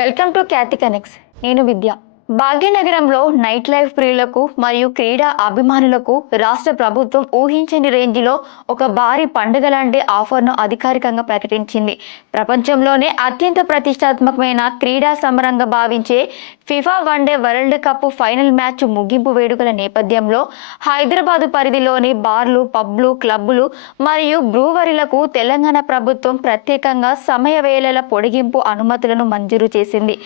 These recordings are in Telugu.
Welcome to Khyati connects. నేను విద్య. భాగ్యనగరంలో నైట్ లైఫ్ ప్రియులకు మరియు క్రీడా అభిమానులకు రాష్ట్ర ప్రభుత్వం ఊహించని రేంజ్లో ఒక భారీ పండుగ లాంటి ఆఫర్ను అధికారికంగా ప్రకటించింది. ప్రపంచంలోనే అత్యంత ప్రతిష్టాత్మకమైన క్రీడా సమరంగా భావించే FIFA one day world cup final match ముగింపు వేడుకల నేపథ్యంలో హైదరాబాదు పరిధిలోని బార్లు, పబ్లు, క్లబ్బులు మరియు బ్రూవరీలకు తెలంగాణ ప్రభుత్వం ప్రత్యేకంగా సమయ వేళల పొడిగింపు అనుమతులను మంజూరు చేసింది.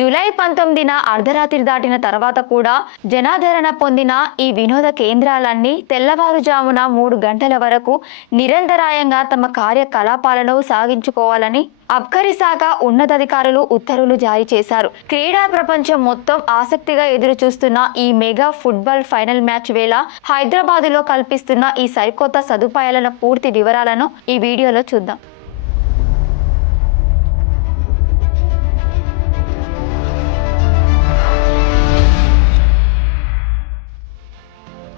జూలై 19న అర్ధరాత్రి దాటిన తర్వాత కూడా జనాదరణ పొందిన ఈ వినోద కేంద్రాలన్నీ తెల్లవారుజామున 3 గంటల వరకు నిరంతరాయంగా తమ కార్యకలాపాలను సాగించుకోవాలని అబ్కారీ శాఖ ఉన్నతాధికారులు ఉత్తర్వులు జారీ చేశారు. క్రీడా ప్రపంచం మొత్తం ఆసక్తిగా ఎదురు చూస్తున్న ఈ మెగా ఫుట్బాల్ ఫైనల్ మ్యాచ్ వేళ హైదరాబాదులో కల్పిస్తున్న ఈ సరికొత్త సదుపాయాల పూర్తి వివరాలను ఈ వీడియోలో చూద్దాం.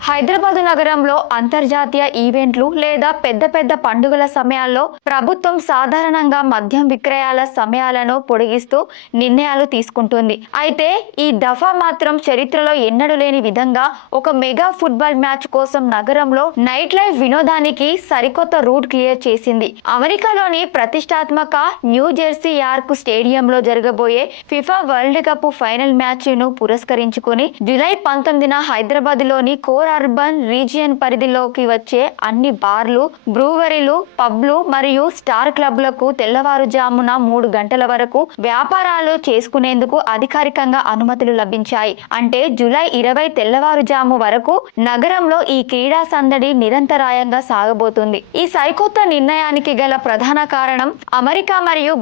హైదరాబాద్ నగరంలో అంతర్జాతీయ ఈవెంట్లు లేదా పెద్ద పండుగల సమయాల్లో ప్రభుత్వం సాధారణంగా మద్యం విక్రయాల సమయాలను పొడిగిస్తూ నిర్ణయాలు తీసుకుంటుంది. అయితే ఈ దఫా మాత్రం చరిత్రలో ఎన్నడూ లేని విధంగా ఒక మెగా ఫుట్బాల్ మ్యాచ్ కోసం నగరంలో నైట్ లైఫ్ వినోదానికి సరికొత్త రూట్ క్లియర్ చేసింది. అమెరికాలోని ప్రతిష్టాత్మక న్యూ జెర్సీ యార్క్ స్టేడియంలో జరగబోయే FIFA world cup final match ను పురస్కరించుకుని జూలై 19న హైదరాబాద్ లోని కోర్ అర్బన్ రీజియన్ పరిధిలోకి వచ్చే అన్ని బార్లు, బ్రూవరీలు, పబ్లు మరియు స్టార్ క్లబ్లకు తెల్లవారుజామున 3 గంటల వరకు వ్యాపారాలు చేసుకునేందుకు అధికారికంగా అనుమతులు లభించాయి. అంటే జూలై 20 తెల్లవారుజాము వరకు నగరంలో ఈ క్రీడా సందడి నిరంతరాయంగా సాగబోతుంది. ఈ సరికొత్త నిర్ణయానికి గల ప్రధాన కారణం అమెరికా మరియు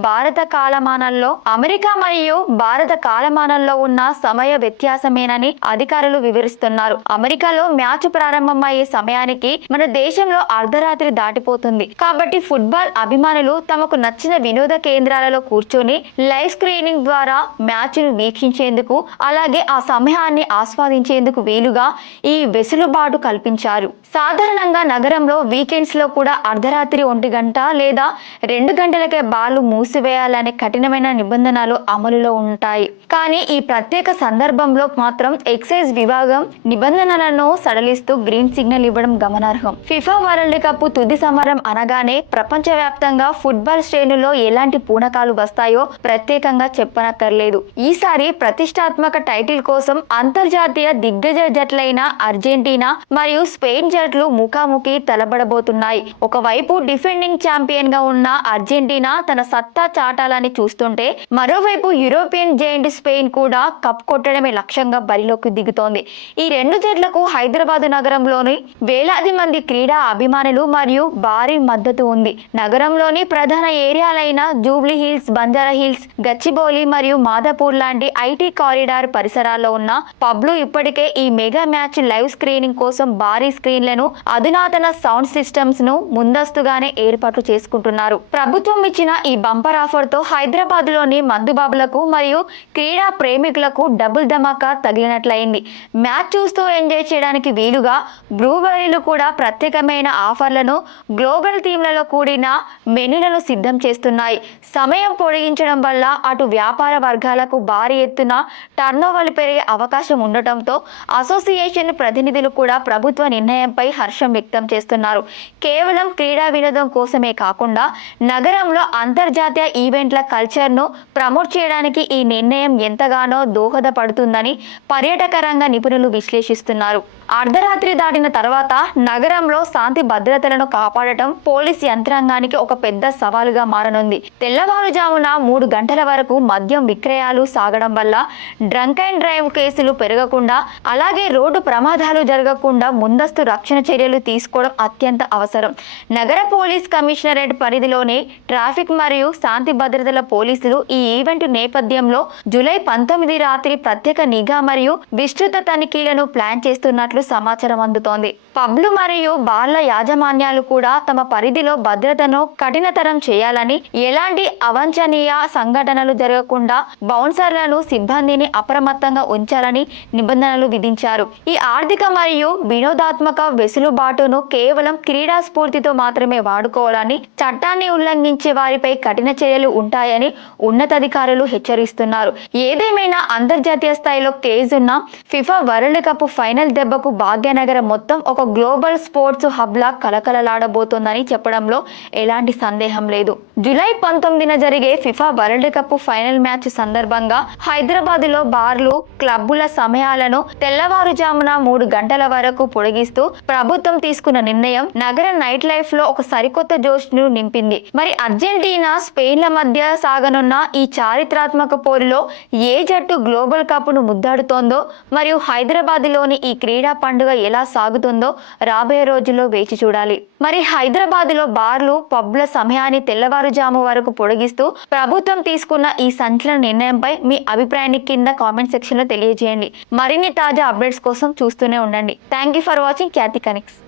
భారత కాలమానంలో ఉన్న సమయ వ్యత్యాసమేనని అధికారులు వివరిస్తున్నారు. అమెరికాలో మ్యాచ్ ప్రారంభమయ్యే సమయానికి మన దేశంలో అర్ధరాత్రి దాటిపోతుంది. కాబట్టి ఫుట్బాల్ అభిమానులు తమకు నచ్చిన వినోద కేంద్రాలలో కూర్చొని లైవ్ స్క్రీనింగ్ ద్వారా మ్యాచ్ ను వీక్షించేందుకు, అలాగే ఆ సమయాన్ని ఆస్వాదించేందుకు వీలుగా ఈ వెసులుబాటు కల్పించారు. సాధారణంగా నగరంలో వీకెండ్స్ లో కూడా అర్ధరాత్రి 1 గంట లేదా 2 గంటలకే బార్లు మూసివేయాలనే కఠినమైన నిబంధనలు అమలులో ఉంటాయి. కానీ ఈ ప్రత్యేక సందర్భంలో మాత్రం ఎక్సైజ్ విభాగం నిబంధనలను సడలిస్తూ గ్రీన్ సిగ్నల్ ఇవ్వడం గమనార్హం. ఫిఫా వరల్డ్ కప్ తుది సమరం అనగానే ప్రపంచవ్యాప్తంగా ఫుట్బాల్ శ్రేణుల్లో ఎలాంటి పూనకాలు వస్తాయో ప్రత్యేకంగా చెప్పనక్కర్లేదు. ఈసారి ప్రతిష్టాత్మక టైటిల్ కోసం అంతర్జాతీయ దిగ్గజ జట్లైన అర్జెంటీనా మరియు స్పెయిన్ జట్లు ముఖాముఖి తలబడబోతున్నాయి. ఒకవైపు డిఫెండింగ్ ఛాంపియన్ గా ఉన్న అర్జెంటీనా తన సత్తా చాటాలని చూస్తుంటే, మరోవైపు యూరోపియన్ జైంట్ స్పెయిన్ కూడా కప్ కొట్టడమే లక్ష్యంగా బరిలోకి దిగుతోంది. ఈ రెండు జట్లకు హైదరాబాద్ నగరంలోని వేలాది మంది క్రీడా అభిమానులు మరియు భారీ మద్దతు ఉంది. నగరంలోని ప్రధాన ఏరియాలైన జూబ్లీ హిల్స్, బంజారా హిల్స్, గచ్చిబౌలి మరియు మాదాపూర్ లాంటి ఐటీ కారిడార్ పరిసరాల్లో ఉన్న పబ్లు ఇప్పటికే ఈ మెగా మ్యాచ్ లైవ్ స్క్రీనింగ్ కోసం భారీ స్క్రీన్లను, అధునాతన సౌండ్ సిస్టమ్స్ ను ముందస్తుగానే ఏర్పాట్లు చేసుకుంటున్నారు. ప్రభుత్వం ఇచ్చిన ఈ బంపర్ ఆఫర్ తో హైదరాబాద్ లోని మందుబాబులకు మరియు క్రీడా ప్రేమికులకు డబుల్ ధమాకా తగిలినట్లయింది. మ్యాచ్ చూస్తూ ఎంజాయ్ చేయడానికి వీలుగా బ్రూవరీలు కూడా ప్రత్యేకమైన ఆఫర్లను, గ్లోబల్ థీమ్లలో కూడిన మెనూలను సిద్ధం చేస్తున్నాయి. సమయం పొడిగించడం వల్ల అటు వ్యాపార వర్గాలకు భారీ ఎత్తున టర్నోవర్లు పెరిగే అవకాశం ఉండటంతో అసోసియేషన్ ప్రతినిధులు కూడా ప్రభుత్వ నిర్ణయంపై హర్షం వ్యక్తం చేస్తున్నారు. కేవలం క్రీడా వినోదం కోసమే కాకుండా నగరంలో అంతర్జాతీయ ఈవెంట్ల కల్చర్ను ప్రమోట్ చేయడానికి ఈ నిర్ణయం ఎంతగానో దోహదపడుతుందని పర్యాటక రంగ నిపుణులు విశ్లేషిస్తున్నారు. అర్ధరాత్రి దాటిన తర్వాత నగరంలో శాంతి భద్రతలను కాపాడటం పోలీస్ యంత్రాంగానికి ఒక పెద్ద సవాలుగా మారనుంది. తెల్లవారుజామున 3 గంటల వరకు మద్యం విక్రయాలు సాగడం వల్ల డ్రంక్ అండ్ డ్రైవ్ కేసులు పెరగకుండా, అలాగే రోడ్డు ప్రమాదాలు జరగకుండా ముందస్తు రక్షణ చర్యలు తీసుకోవడం అత్యంత అవసరం. నగర పోలీస్ కమిషనరేట్ పరిధిలోని ట్రాఫిక్ మరియు శాంతి భద్రతల పోలీసులు ఈ ఈవెంట్ నేపథ్యంలో జూలై 19 రాత్రి ప్రత్యేక నిఘా మరియు విస్తృత తనిఖీలను ప్లాన్ చేస్తున్నట్లు సమాచారం. సమాచారం అందుతోంది. పబ్లు మరియు బార్ల యాజమాన్యాలు కూడా తమ పరిధిలో భద్రతను కఠినతరం చేయాలని, ఎలాంటి అవాంఛనీయ సంఘటనలు జరగకుండా బౌన్సర్లను సిబ్బందిని అప్రమత్తంగా ఉంచాలని నిబంధనలు విధించారు. ఈ ఆర్థిక మరియు వినోదాత్మక వెసులుబాటును కేవలం క్రీడా స్ఫూర్తితో మాత్రమే వాడుకోవాలని, చట్టాన్ని ఉల్లంఘించే వారిపై కఠిన చర్యలు ఉంటాయని ఉన్నతాధికారులు హెచ్చరిస్తున్నారు. ఏదేమైనా అంతర్జాతీయ స్థాయిలో క్రేజ్ ఉన్న ఫిఫా వరల్డ్ కప్ ఫైనల్ దెబ్బకు భాగ్యనగరం మొత్తం ఒక గ్లోబల్ స్పోర్ట్స్ హబ్ లా కలకలలాడబోతోందని చెప్పడంలో ఎలాంటి సందేహం లేదు. జూలై 19న జరిగే FIFA world cup final match సందర్భంగా హైదరాబాద్ లో బార్లు, క్లబ్బుల సమయాలను తెల్లవారుజామున 3 గంటల వరకు పొడిగిస్తూ ప్రభుత్వం తీసుకున్న నిర్ణయం నగర నైట్ లైఫ్ లో ఒక సరికొత్త జోష్ ను నింపింది. మరి అర్జెంటీనా, స్పెయిన్ల మధ్య సాగనున్న ఈ చారిత్రాత్మక పోరులో ఏ జట్టు గ్లోబల్ కప్ ను ముద్దాడుతోందో మరియు హైదరాబాద్ లోని ఈ క్రీడా పండుగ ఎలా సాగుతుందో రాబోయే రోజుల్లో వేచి చూడాలి. మరి హైదరాబాద్ లో బార్లు, పబ్ల సమయాన్ని తెల్లవారుజాము వరకు పొడిగిస్తూ ప్రభుత్వం తీసుకున్న ఈ సంచలన నిర్ణయంపై మీ అభిప్రాయాన్ని కింద కామెంట్ సెక్షన్ లో తెలియజేయండి. మరిన్ని తాజా అప్డేట్స్ కోసం చూస్తూనే ఉండండి. Thank you for watching Khyati connects.